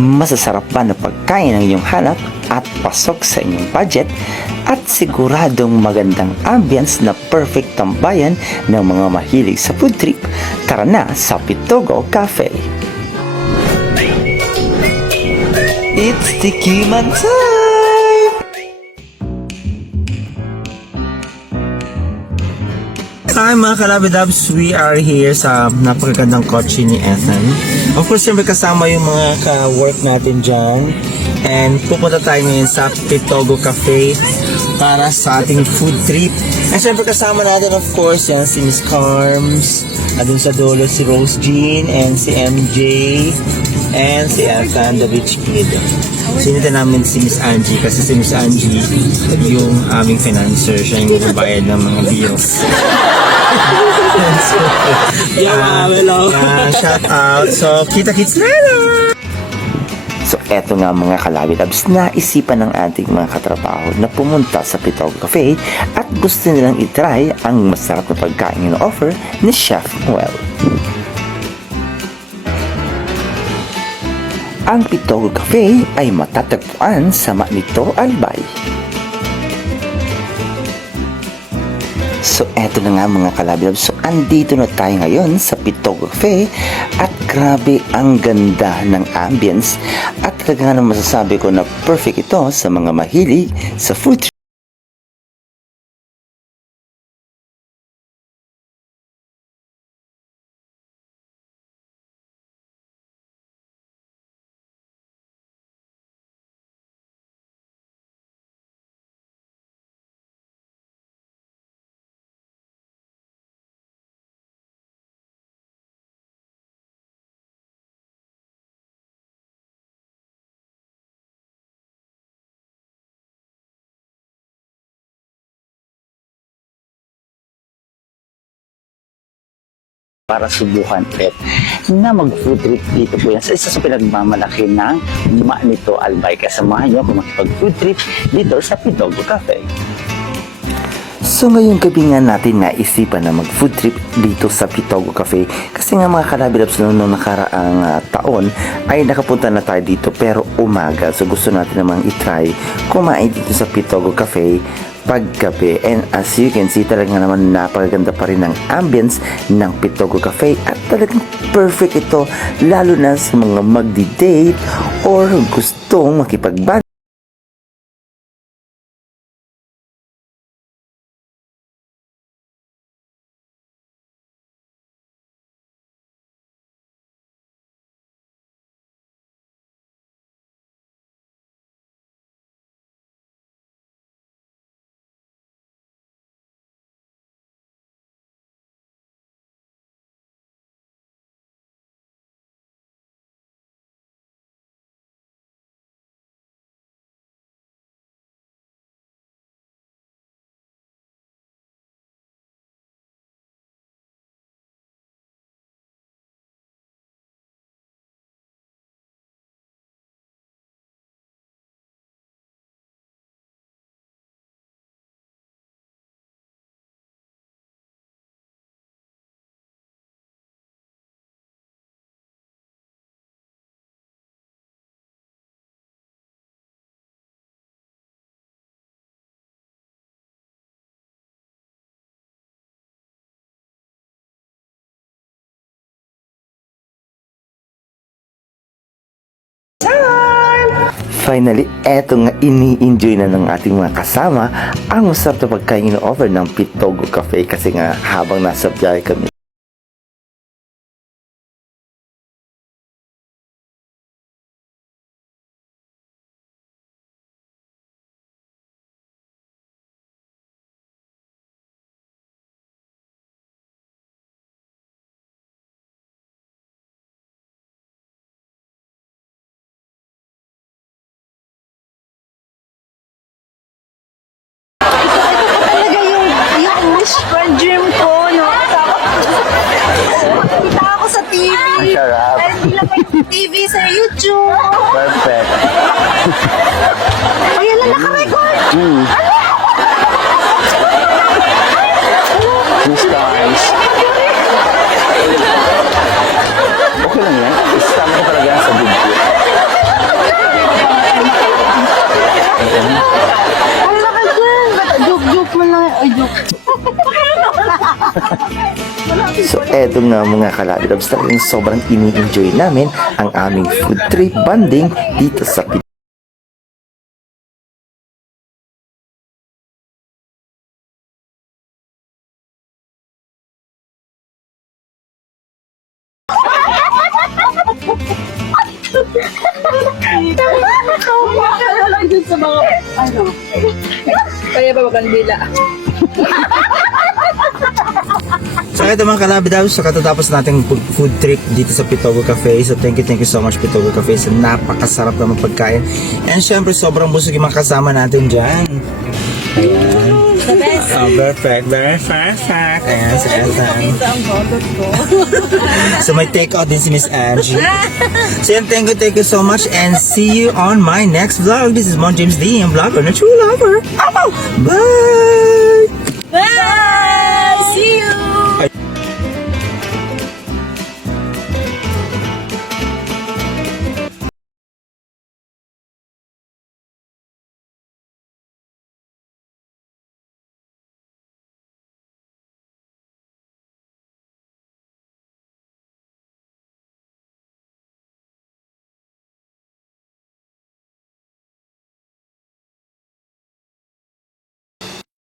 Masasarap ba na pagkain ang inyong hanap at pasok sa inyong budget at siguradong magandang ambience na perfect tambayan ng mga mahilig sa food trip? Tara na sa Pitogo Cafe! It's Tikiman time! Hi mga kalabidabs, we are here sa napakagandang kotse ni Ethan. Of course, siyempre kasama yung mga ka-work natin dyan. And pupunta tayo ngayon sa Pitogo Cafe para sa ating food trip. And siyempre kasama natin of course yan si Miss Carms, dun sa dulo si Rose Jean, and si MJ, and si Ethan, the rich kid. Sinita namin si Miss Angie kasi si Miss Angie yung aming financer, siya yung magbabayad ng mga bills. Shout out. So, kita-kits na lang! So, eto nga mga kalabidabs, naisipan ng ating mga katrabaho na pumunta sa Pitogo Cafe at gusto nilang itry ang masarap na pagkain na offer ni Chef Noel. Ang Pitogo Cafe ay matatagpuan sa Manito, Albay. So eto na nga mga kalabidabs, so andito na tayo ngayon sa Pitogo Cafe at grabe ang ganda ng ambience at talaga nga masasabi ko na perfect ito sa mga mahilig sa food trip. Para subukan ulit na mag-food trip dito po yan sa isa sa pinagmamalaki ng Manito, Albay. Kasamahan nyo kung makipag-food trip dito sa Pitogo Cafe. So ngayong gabi nga natin naisipan na mag-food trip dito sa Pitogo Cafe kasi nga mga kalabidabs noong nakaraang taon ay nakapunta na tayo dito pero umaga. So gusto natin namang itry kumain dito sa Pitogo Cafe paggabi, and as you can see talaga naman napakaganda pa rin ang ambience ng Pitogo Cafe at talagang perfect ito lalo na sa mga magdi-date or gustong makipag-band. Finally, eto nga ini-enjoy na ng ating mga kasama ang masarap na pagkain na offer ng Pitogo Cafe kasi nga habang nasa biyahe kami. Wish dream ko, no? Kita ako sa TV. Ang sarap. Dahil hindi lang may TV sa YouTube. Perfect. Ayan lang naka-record. Miss guys. Okay lang yan. Isama ko talaga sa video. eto nga mga kalabidabs, talagang sobrang ini-enjoy namin ang aming food trip banding dito sa lang dun sa mga, kaya ba magandila? So ito mga kalabidabs, so katatapos nating food trip dito sa Pitogo Cafe. So thank you so much Pitogo Cafe sa napakasarap na pagkain. And syempre sobrang busog yung mga kasama natin dyan. Ayan. The best. Oh, perfect. Very perfect. Ayan, si Ethan. Ang bodot ko. So may take out din si Miss Angie. So yan, thank you so much and see you on my next vlog. This is Mon James D, ang vlogger na true lover. Bye!